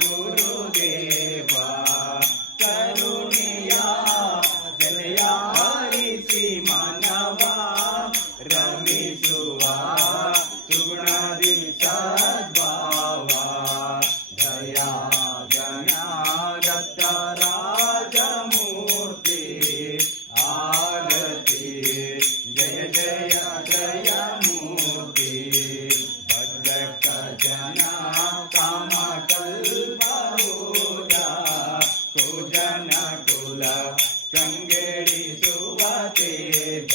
ಗುರುದೇವ ಕರುಣೆಯ ಜನೆಯ ಹರಿಸಿ ಮನವ ರಮಿಸುವ ಸುಗುಣದಿ ಸದ್ಭಾವ ದಯಾ ಗಣಾದತ್ತ ರಾಜಮೂರ್ತಿ ಆರತಿ ಜಯ ಜಯ ಜಯ ಮೂರ್ತಿ ಭದ್ರಕ ಜನ ಕಾಮ ಕಲ್ಪೂರ ಕುಜನ ಕುಲ ಕಂಗೆಡಿಸುವ ತೇಜ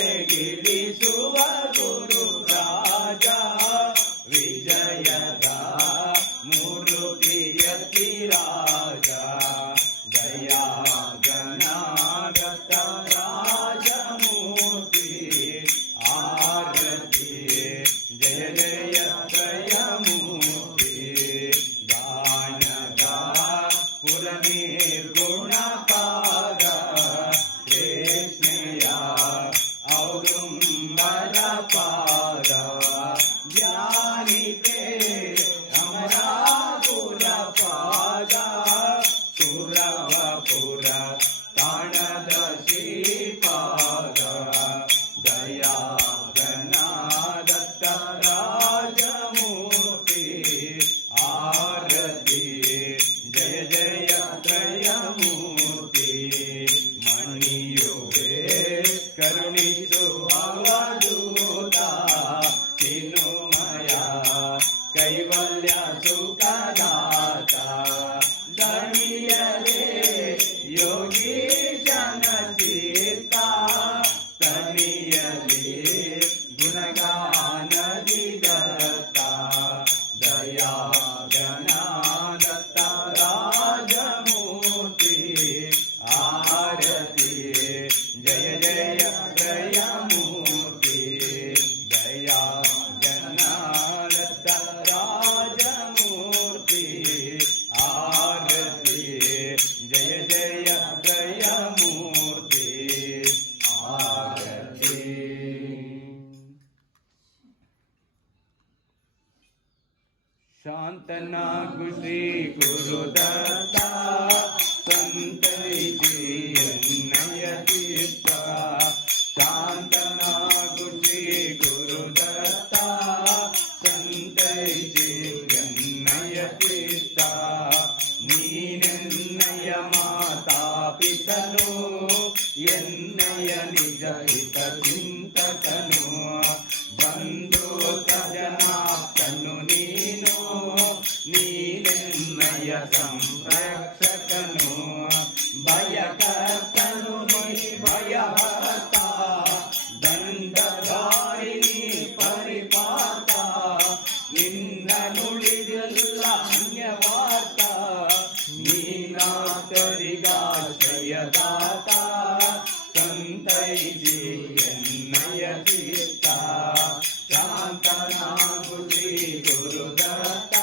ನಿಜವನೆಲೆಗಿಳಿಸುವ ಗುರು ರಾಜ ವಿಜಯದ ಮೂರುತಿಯತಿ ರಾಜ ದಯಾ ಗಣಾಗತ ರಾಜಮೂರ್ತಿ ಆರತಿ ಜಯ ಜಯ ಜಯ ಮೂರ್ತಿ ಗಾನದ ಪುರ ನಿರ್ಗುಣ ಪಾದ ಕೃಷ್ಣೆಯ ಔದುಂಬರ ಪಾದ ಜ್ಞಾನಿತೆ ಅಮರಾಪುರ ಪಾದ ಸುರವಪುರ ತಾಣದ ಶ್ರೀಪಾದ ದಯಾ ಗಣಾದತ್ತ ರಾಜಮೂರ್ತಿ ಆರತಿ ಜಯ ಜಯ ತ್ರಯ ಮೂರ್ತಿ ಮಣಿಯುವೆ ಕರುಣಿಸುವ ಅವಧೂತ ಚಿನ್ಮಯ ಕೈವಲ್ಯ ಸುಖದಾತ ದಣಿಯಲೇ ಯೋಗೀಶನ ಚಿತ್ತ ತಣಿಯಲೇ ಗುಣಗಾನದಿ ದತ್ತ ದಯಾ ಗಣಾದತ್ತ ರಾಜಮೂರ್ತಿ ಆರತಿ ಜಯ ಜಯ ಜಯ ಮೂರ್ತಿ ದಯಾ ಗಣಾದತ್ತ ರಾಜಮೂರ್ತಿ ಆರತಿ ಜಯ ಜಯ ಜಯ ಮೂರ್ತಿ ಆರತಿ. ಶಾಂತನಾಗು ಶ್ರೀ ಗುರುದತ್ತ ಸಂತೈಸಿ ಎನ್ನಯ ಚಿತ್ತ ಶಾಂತನಾಗು ಶ್ರೀ ಗುರುದತ್ತ ಸಂತೈಸಿ ಎನ್ನಯ ಚಿತ್ತ ನೀನೆನ್ನಯ ಮಾತಾ ಪಿತನು ಎನ್ನಯ ನಿಜ ಹಿತ ಚಿಂತಕನು ಬಂಧು ಸಜನಾಪ್ತನು ನೀನು ನೀನೆನ್ನಯ ಸಂರಕ್ಷಕನು ಭಯಕರ್ತನು ನೀ ಭಯಹರ್ತ ದಂಡಧಾರಿಣಿ ಪರಿಪಾತ ನಿನ್ನ ನುಡಿದೆಲ್ಲ ಅನ್ಯವಾರ್ತ ನೀನಾತರಿಗಾಶ್ರಯದಾತ ಸಂತೈಸಿ ಎನ್ನಯ ಚಿತ್ತ ಶಾಂತನಾಗು ಶ್ರೀ ಗುರುದತ್ತ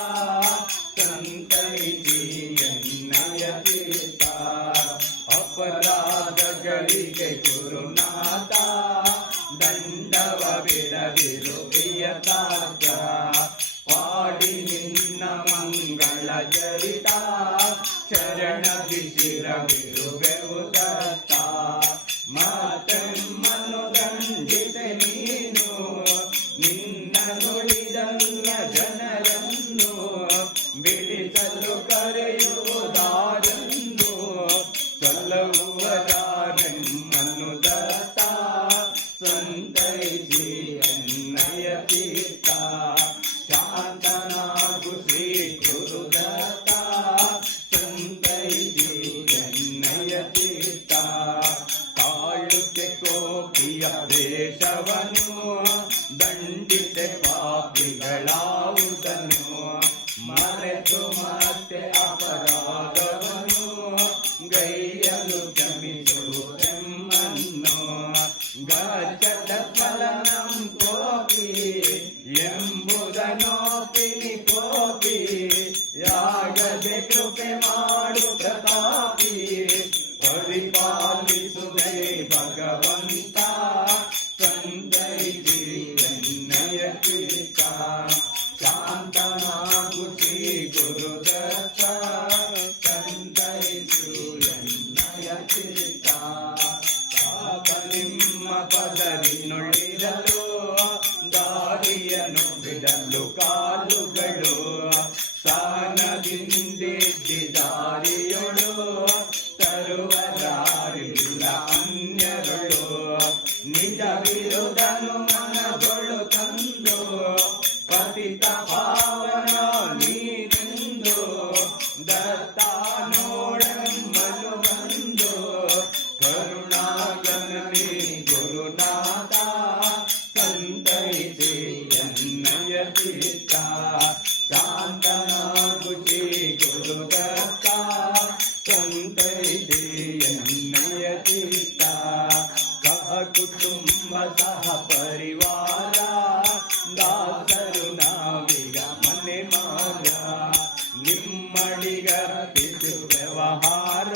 ಸಂತೈಸಿ ಎನ್ನಯ ಚಿತ್ತ ಅಪರಾಧಗಳಿಗೆ ಗುರುನಾಥ ದಂಡವ ಬಿಡದಿರು ಪ್ರಿಯತಾರ್ಥ ಪಾಡಿ ನಿನ್ನ ಮಂಗಳ ಚರಿತ ಶರಣದಿ ಶಿರವಿರುವೆವು ದತ್ತ ಮಾತೆಮ್ಮನು ದಂಡಿಸೆ ನೀನು ನಿನ್ನ ನುಡಿದಲ್ಲ ಜನರನ್ನು ಬಿಡಿಸಲು ಕರೆಯುವುದಾರನ್ನು ಸಲ್ಲುವದಾರೆಮ್ಮನು ದತ್ತ ಸಂತೈಸಿ ಎನ್ನಯ ಚಿತ್ತ ಶಾಂತನಾಗು ಶ್ರೀ ಗುರುದತ್ತ ಸಂತೈಸಿ ಎನ್ನಯ ಚಿತ್ತ ತಾಳುತ್ತೆ ಕೋಪಿಯ ದೇಶವನು ದಂಡಿಸೆ ಪಾಪಿಗಳಾವುದನು ಮರೆತು ಮತ್ತೆ ಅಪರಾಧವನು ಗೈಯಲು ಕ್ಷಮಿಸುವುದೆಮ್ಮನ್ನು ಗಜದ ಫಲನಂ ಕೋಪಿ ಎಂಬುದನೋಪಿನಿ ಕೋಪಿ ಯಾಗದೆ ಕೃಪೆ ಮಾಡು ಪ್ರತಾಪಿ ಪರಿಪಾಲಿಸುವೆ ಭಗವಂತ ಸಂತೈಸಿ ಎನ್ನಯ ಚಿತ್ತ ಶಾಂತ ಚಿತ್ತ ಶಾಂತನಾಗುತಿ ಗುರುದತ್ತ ಸಂತೈತಿ ಎನ್ನಯ ಚಿತ್ತ ಸಹ ಕುಟುಂಬ ಸಹ ಪರಿವಾರ ದಾಸರು ನಾವೀಗ ಮನೆ ಮಾರ ನಿಮ್ಮಡಿಗರ್ಪಿಸು ವ್ಯವಹಾರ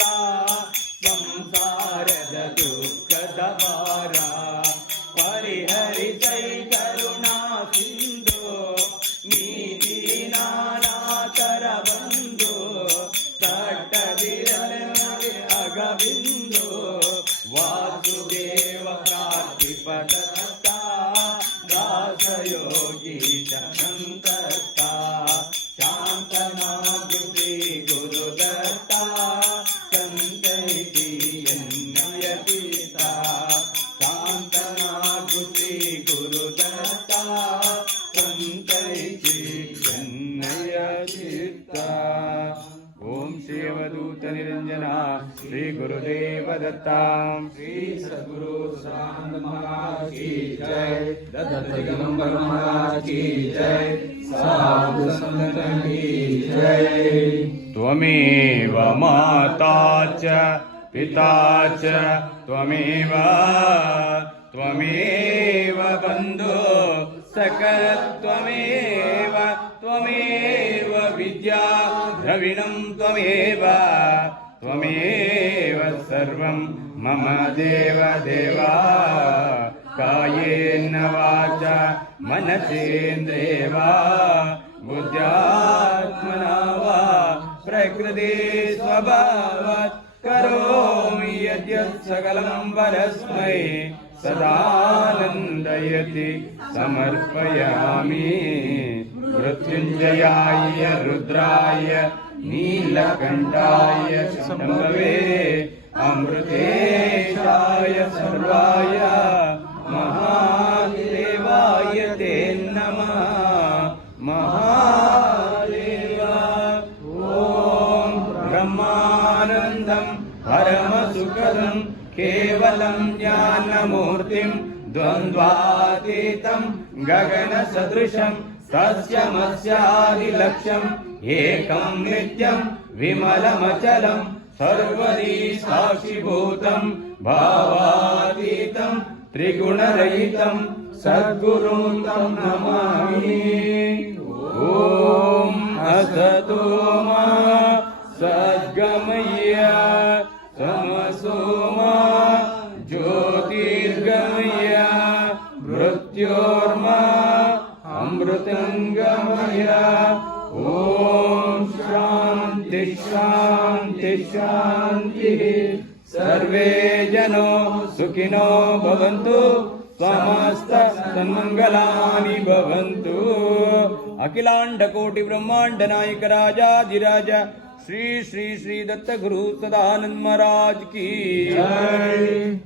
ಸಂಸಾರದ ದುಃಖದ ಭಾರ ಪರಿಹರಿಸೈ ಕರುಣಾ ಸಿಂಧು ನೀತಿ ನಾನಾತರ ಬಂದು ತಟ್ಟದಿರಲಿ ಅಗಬಿಂದು ವಾಸುದೇವ ಪ್ರಾರ್ಥಿಪದತ್ತ ದಾಸಯೋಗೀಶ ಸಂತಸ್ತ ಶಾಂತನಾಗುತಿ ಗುರುದತ್ತ ಸಂತೈತಿ ಎನ್ನಯ ಚಿತ್ತ ಶಾಂತನಾಗುತಿ ಗುರುದತ್ತ ಸಂತೈತಿ ಎನ್ನಯ ಚಿತ್ತ. ಓಂ ಶ್ರೀ ಅವಧೂತ ನಿರಂಜನ ಶ್ರೀ ಗುರುದೇವ ದತ್ತ. श्री सद्गुरु सदानंद महाराज की जय, दत्त दिगंबर महाराज की जय, साधु संतन की जय. त्वमेव माता च पिता च त्वमेव त्वमेव बन्धु सकल त्वमेव त्वमेव विद्या द्रविणं त्वमेव त्वमेव सर्वं मम देव देवा कायेन वाचा मनसेन्द्रियेण वा बुद्ध्यात्मना वा प्रकृति स्वभावात् करोमि यद्यत् सकलं परस्मै सदानन्दयति समर्पयामि. मृत्युञ्जयाय रुद्राय नीलकण्ठाय शम्भवे अमृतेशाय सर्वाय महादेवाय ते नमः. महादेव ॐ ब्रह्मानन्दं परमसुखदं केवलं ज्ञानमूर्तिं द्वन्द्वातीतं गगनसदृशं तस्यमस्यादिलक्ष्यम् एकं नित्यं विमलमचलं सर्वदी साक्षिभूतं भावातीतं त्रिगुणरहितं सद्गुरुं तं नमामि. ॐ असतो मा सद्गमय तमसो मा ज्योतिर्गमय मृत्योर्मा अमृतंगमय. ओम शांति शांति शांति. सर्वे जनो सुखिनो भवन्तु समस्त सन्मंगलानि भवन्तु. अखिलांड कोटि ब्रह्मांड नायक राजाधिराज श्री श्री श्री दत्त गुरु सदानंद महाराज की जय.